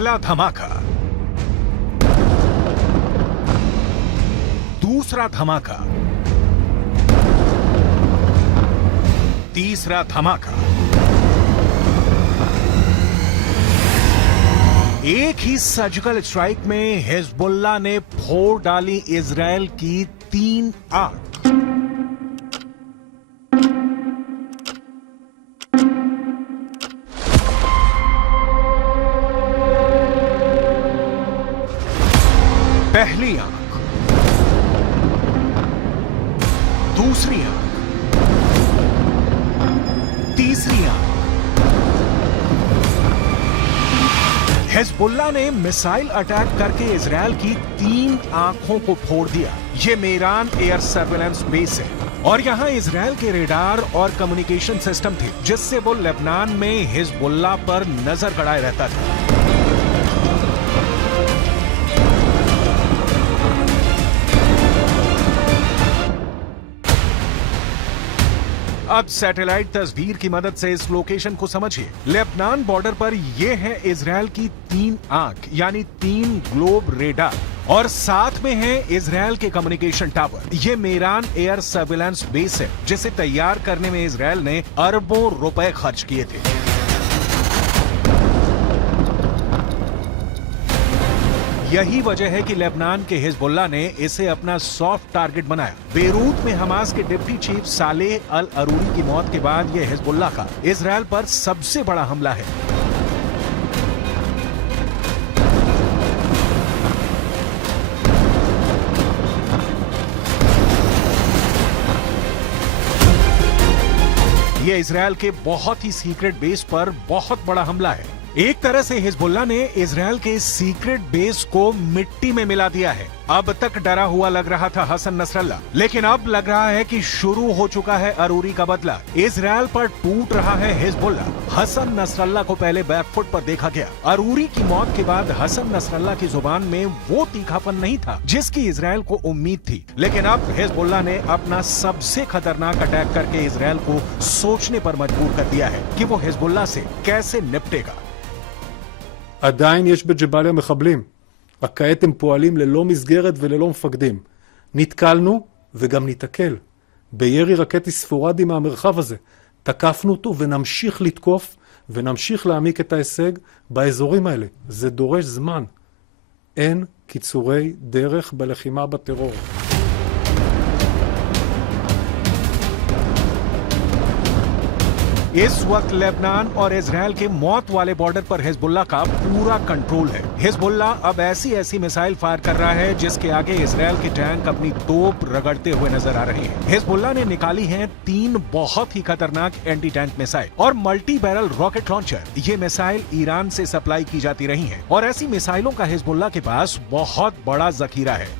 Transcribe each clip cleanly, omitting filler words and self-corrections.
पहला धमाका, दूसरा धमाका, तीसरा धमाका। एक ही सर्जिकल स्ट्राइक में हिजबुल्लाह ने फोड़ डाली इजरायल की 3 आंख। पहली आंख, दूसरी आंख, तीसरी आंख। हिजबुल्लाह ने मिसाइल अटैक करके इजरायल की 3 आंखों को फोड़ दिया। ये मेरान एयर सर्वेलेंस बेस है और यहां इजरायल के रेडार और कम्युनिकेशन सिस्टम थे जिससे वो लेबनान में हिजबुल्लाह पर नजर गड़ाए रहता था। अब सैटेलाइट तस्वीर की मदद से इस लोकेशन को समझिए। लेबनान बॉर्डर पर यह है इजरायल की 3 आंख यानी 3 ग्लोब रेडार और साथ में है इजरायल के कम्युनिकेशन टावर। ये मेरान एयर सर्विलांस बेस है जिसे तैयार करने में इजरायल ने अरबों रुपए खर्च किए थे। यही वजह है कि लेबनान के हिजबुल्लाह ने इसे अपना सॉफ्ट टारगेट बनाया। बेरूत में हमास के डिप्टी चीफ सालेह अल अरूरी की मौत के बाद यह हिजबुल्लाह का इजरायल पर सबसे बड़ा हमला है। यह इजरायल के बहुत ही सीक्रेट बेस पर बहुत बड़ा हमला है। एक तरह से हिजबुल्लाह ने इजरायल के सीक्रेट बेस को मिट्टी में मिला दिया है। अब तक डरा हुआ लग रहा था हसन नसरल्लाह, लेकिन अब लग रहा है कि शुरू हो चुका है अरूरी का बदला। इजरायल पर टूट रहा है हिजबुल्लाह। हसन नसरल्लाह को पहले बैकफुट पर देखा गया। अरूरी की मौत के बाद हसन नसरल्लाह की जुबान में वो तीखापन नहीं था जिसकी इजरायल को उम्मीद थी, लेकिन अब हिजबुल्लाह ने अपना सबसे खतरनाक अटैक करके इजरायल को सोचने पर मजबूर कर दिया है कि वो हिजबुल्लाह से कैसे निपटेगा। עדיין יש בג'באליה מחבלים. רק כעת הם פועלים ללא מסגרת וללא מפקדים. נתקלנו וגם ניתקל. בירי רקטי ספורדי מהמרחב הזה. תקפנו אותו ונמשיך לתקוף ונמשיך להעמיק את ההישג באזורים האלה. זה דורש זמן. אין קיצורי דרך בלחימה בטרור. इस वक्त लेबनान और इजरायल के मौत वाले बॉर्डर पर हिजबुल्लाह का पूरा कंट्रोल है। हिजबुल्लाह अब ऐसी मिसाइल फायर कर रहा है जिसके आगे इजरायल के टैंक अपनी तोप रगड़ते हुए नजर आ रहे हैं। हिजबुल्लाह ने निकाली हैं 3 बहुत ही खतरनाक एंटी टैंक मिसाइल और मल्टी बैरल रॉकेट लॉन्चर। ये मिसाइल ईरान से सप्लाई की जाती रही हैं और ऐसी मिसाइलों का हिजबुल्लाह के पास बहुत बड़ा जखीरा है।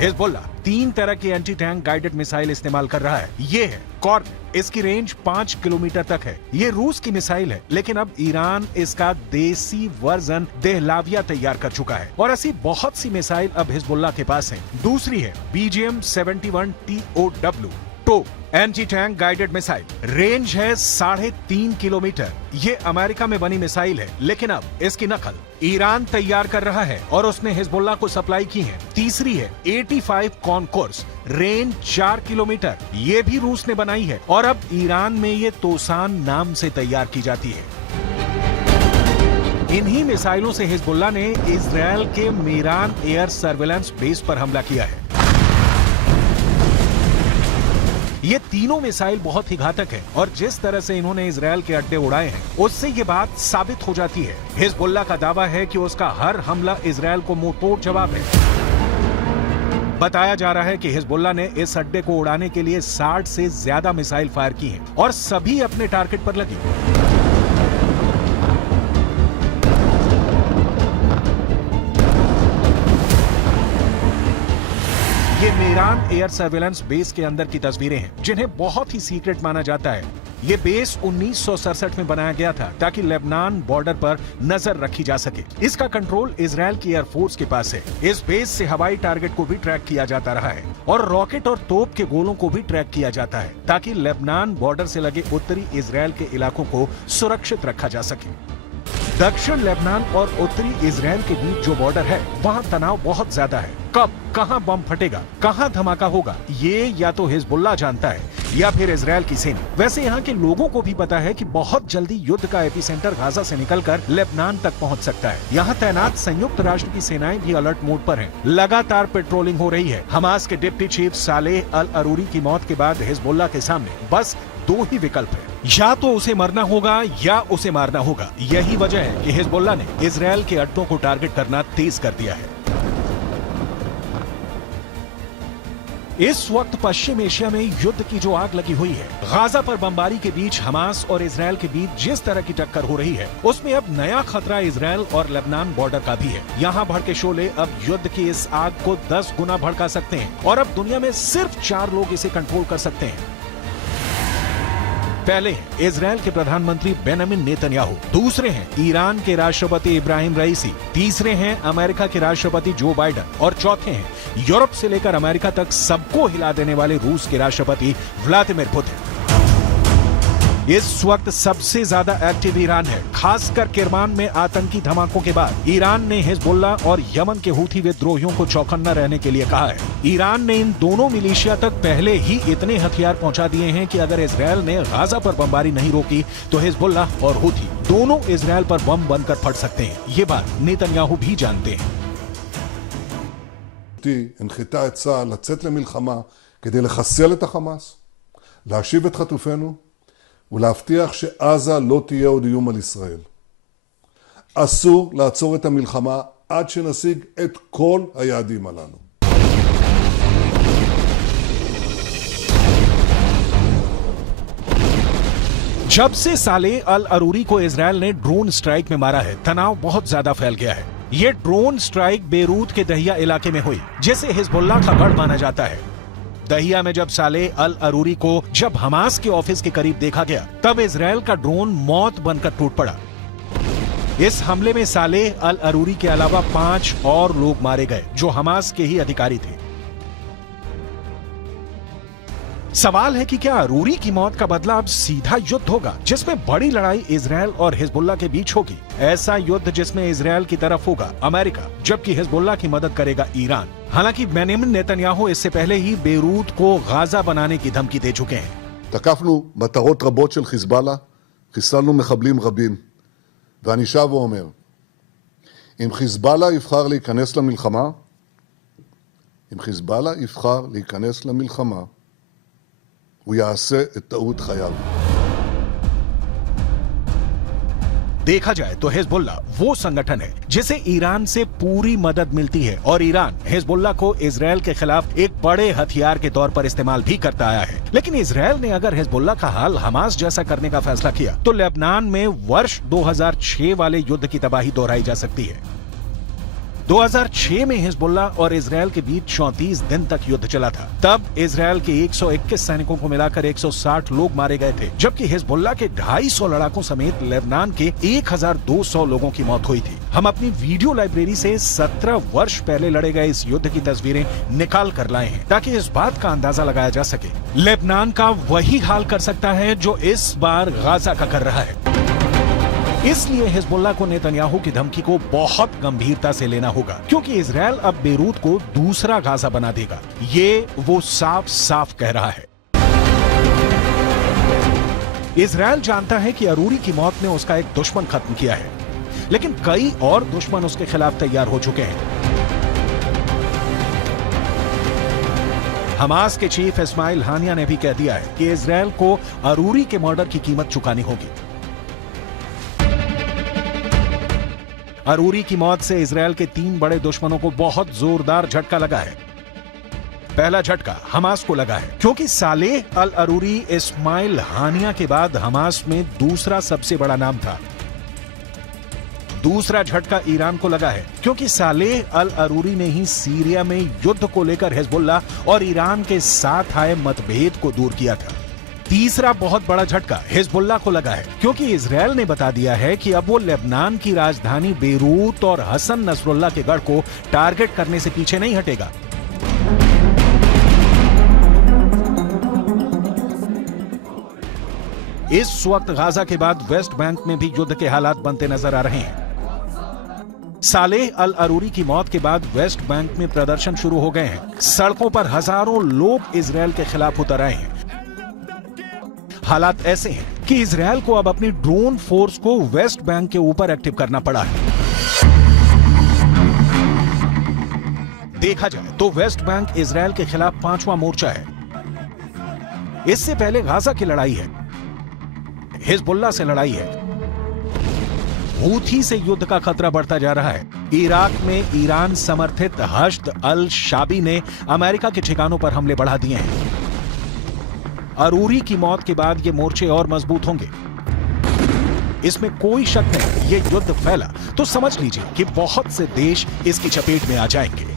हिजबुल्लाह 3 तरह की एंटी टैंक गाइडेड मिसाइल इस्तेमाल कर रहा है। ये है कॉर्नेट, इसकी रेंज 5 किलोमीटर तक है। ये रूस की मिसाइल है, लेकिन अब ईरान इसका देसी वर्जन देहलाविया तैयार कर चुका है और ऐसी बहुत सी मिसाइल अब हिजबुल्लाह के पास है। दूसरी है BGM-71 TOW टो anti tank guided missile. Range है 3.5 किलोमीटर। ये अमेरिका में बनी मिसाइल है, लेकिन अब इसकी नकल ईरान तैयार कर रहा है और उसने हिजबुल्लाह को सप्लाई की है। तीसरी है 85 कॉनकोर्स, रेंज 4 किलोमीटर। ये भी रूस ने बनाई है और अब ईरान में ये तोसान नाम से तैयार की जाती है। इन्हीं मिसाइलों से हिजबुल्लाह ने इजरायल के मेरान एयर सर्विलांस बेस पर हमला किया है। ये तीनों मिसाइल बहुत ही घातक है और जिस तरह से इन्होंने इजरायल के अड्डे उड़ाए हैं उससे ये बात साबित हो जाती है। हिजबुल्लाह का दावा है कि उसका हर हमला इजरायल को मुंहतोड़ जवाब है। बताया जा रहा है कि हिजबुल्लाह ने इस अड्डे को उड़ाने के लिए 60 से ज्यादा मिसाइल फायर की हैं और सभी अपने टारगेट पर लगी। ये मेरान एयर सर्विलांस बेस के अंदर की तस्वीरें हैं जिन्हें बहुत ही सीक्रेट माना जाता है। ये बेस 1967 में बनाया गया था ताकि लेबनान बॉर्डर पर नजर रखी जा सके। इसका कंट्रोल इजरायल की एयरफोर्स के पास है। इस बेस से हवाई टारगेट को भी ट्रैक किया जाता रहा है और रॉकेट और तोप के गोलों को भी ट्रैक किया जाता है ताकि लेबनान बॉर्डर से लगे उत्तरी इजरायल के इलाकों को सुरक्षित रखा जा सके। दक्षिण लेबनान और उत्तरी इजराइल के बीच जो बॉर्डर है वहाँ तनाव बहुत ज्यादा है। कब कहाँ बम फटेगा, कहाँ धमाका होगा, ये या तो हिजबुल्लाह जानता है या फिर इजराइल की सेना। वैसे यहाँ के लोगों को भी पता है कि बहुत जल्दी युद्ध का एपिसेंटर गाजा से निकलकर लेबनान तक पहुँच सकता है। यहाँ तैनात संयुक्त राष्ट्र की सेनाएं भी अलर्ट मोड पर हैं। लगातार पेट्रोलिंग हो रही है। हमास के डिप्टी चीफ सालेह अल अरूरी की मौत के बाद हिजबुल्लाह के सामने बस दो ही विकल्प है, या तो उसे मरना होगा या उसे मारना होगा। यही वजह है कि हिजबुल्लाह ने इजराइल के अड्डों को टारगेट करना तेज कर दिया है। इस वक्त पश्चिम एशिया में युद्ध की जो आग लगी हुई है, गाजा पर बमबारी के बीच हमास और इजराइल के बीच जिस तरह की टक्कर हो रही है, उसमें अब नया खतरा इजराइल और लेबनान बॉर्डर का भी है। यहाँ भड़के शोले अब युद्ध की इस आग को 10 गुना भड़का सकते हैं और अब दुनिया में सिर्फ 4 लोग इसे कंट्रोल कर सकते हैं। पहले हैं इजराइल के प्रधानमंत्री बेंजामिन नेतन्याहू, दूसरे हैं ईरान के राष्ट्रपति इब्राहिम रईसी, तीसरे हैं अमेरिका के राष्ट्रपति जो बाइडेन और चौथे हैं यूरोप से लेकर अमेरिका तक सबको हिला देने वाले रूस के राष्ट्रपति व्लादिमीर पुतिन। इस वक्त सबसे ज्यादा एक्टिव ईरान है। खासकर किरमान में आतंकी धमाकों के बाद ईरान ने हिजबुल्लाह और यमन के हूथी विद्रोहियों को चौकन्ना रहने के लिए कहा है। ईरान ने इन दोनों मिलिशिया तक पहले ही इतने हथियार पहुंचा दिए हैं कि अगर इजराइल ने गाजा पर बमबारी नहीं रोकी तो हिजबुल्लाह और हूथी दोनों इजराइल पर बम बनकर फट सकते हैं। ये बात नेतन्याहू भी जानते हैं। הנחתה את צה"ל לצאת למלחמה כדי לחסל את החמאס, להשיב את חטופינו ולהבטיח שעזה לא תהיה עוד איום על ישראל. אסור לעצור את המלחמה עד שנשיג את כל היעדים הללו. जब से सालेह अल अरूरी को इजराइल ने ड्रोन स्ट्राइक में मारा है, तनाव बहुत ज्यादा फैल गया है। ये ड्रोन स्ट्राइक बेरूत के दहिया इलाके में हुई, जिसे हिजबुल्लाह का गढ़ माना जाता है। दहिया में जब सालेह अल अरूरी को जब हमास के ऑफिस के करीब देखा गया, तब इजराइल का ड्रोन मौत बनकर टूट पड़ा। इस हमले में सालेह अल अरूरी के अलावा 5 और लोग मारे गए जो हमास के ही अधिकारी थे। सवाल है कि क्या अरूरी की मौत का बदला अब सीधा युद्ध होगा, जिसमें बड़ी लड़ाई इजराइल और हिजबुल्लाह के बीच होगी। ऐसा युद्ध जिसमें इजराइल की तरफ होगा अमेरिका, जबकि हिजबुल्लाह की मदद करेगा ईरान। हालांकि बेंजामिन नेतन्याहू इससे पहले ही बेरूत को गाजा बनाने की धमकी दे चुके हैं। תקפנו מטרות רבות של חיזבאללה, חיסלנו מחבלים רבים, ואני שב ואומר, אם חיזבאללה יבחר להיכנס למלחמה, אם חיזבאללה יבחר להיכנס למלחמה, הוא יעשה את טעות חייו. देखा जाए तो हिजबुल्लाह वो संगठन है जिसे ईरान से पूरी मदद मिलती है और ईरान हिजबुल्लाह को इजराइल के खिलाफ एक बड़े हथियार के तौर पर इस्तेमाल भी करता आया है। लेकिन इजराइल ने अगर हिजबुल्लाह का हाल हमास जैसा करने का फैसला किया तो लेबनान में वर्ष 2006 वाले युद्ध की तबाही दोहराई जा सकती है। 2006 में हिजबुल्लाह और इजराइल के बीच 34 दिन तक युद्ध चला था। तब इजराइल के 121 सैनिकों को मिलाकर 160 लोग मारे गए थे, जबकि हिजबुल्लाह के 250 लड़ाकों समेत लेबनान के 1200 लोगों की मौत हुई थी। हम अपनी वीडियो लाइब्रेरी से 17 वर्ष पहले लड़े गए इस युद्ध की तस्वीरें निकाल कर लाए हैं ताकि इस बात का अंदाजा लगाया जा सके। लेबनान का वही हाल कर सकता है जो इस बार गाजा का कर रहा है। इसलिए हिजबुल्लाह को नेतन्याहू की धमकी को बहुत गंभीरता से लेना होगा, क्योंकि इजराइल अब बेरूत को दूसरा गाजा बना देगा। ये वो साफ साफ कह रहा है। इजराइल जानता है कि अरूरी की मौत ने उसका एक दुश्मन खत्म किया है, लेकिन कई और दुश्मन उसके खिलाफ तैयार हो चुके हैं। हमास के चीफ इस्माइल हानिया ने भी कह दिया है कि इजराइल को अरूरी के मर्डर की कीमत चुकानी होगी। अरूरी की मौत से इजराइल के 3 बड़े दुश्मनों को बहुत जोरदार झटका लगा है। पहला झटका हमास को लगा है, क्योंकि सालेह अल अरूरी इस्माइल हानिया के बाद हमास में दूसरा सबसे बड़ा नाम था। दूसरा झटका ईरान को लगा है, क्योंकि सालेह अल अरूरी ने ही सीरिया में युद्ध को लेकर हिजबुल्लाह और ईरान के साथ आए मतभेद को दूर किया था। तीसरा बहुत बड़ा झटका हिजबुल्लाह को लगा है, क्योंकि इजराइल ने बता दिया है कि अब वो लेबनान की राजधानी बेरूत और हसन नसरुल्लाह के गढ़ को टारगेट करने से पीछे नहीं हटेगा। इस वक्त गाजा के बाद वेस्ट बैंक में भी युद्ध के हालात बनते नजर आ रहे हैं। सालेह अल अरूरी की मौत के बाद वेस्ट बैंक में प्रदर्शन शुरू हो गए हैं। सड़कों पर हजारों लोग इजरायल के खिलाफ उतर आए हैं। हालात ऐसे हैं कि इजरायल को अब अपनी ड्रोन फोर्स को वेस्ट बैंक के ऊपर एक्टिव करना पड़ा है। देखा जाए तो वेस्ट बैंक इजरायल के खिलाफ 5वां मोर्चा है। इससे पहले गाजा की लड़ाई है, हिजबुल्लाह से लड़ाई है, हूथी से युद्ध का खतरा बढ़ता जा रहा है। इराक में ईरान समर्थित हश्द अल शाबी ने अमेरिका के ठिकानों पर हमले बढ़ा दिए हैं। अरूरी की मौत के बाद ये मोर्चे और मजबूत होंगे, इसमें कोई शक नहीं। ये युद्ध फैला तो समझ लीजिए कि बहुत से देश इसकी चपेट में आ जाएंगे।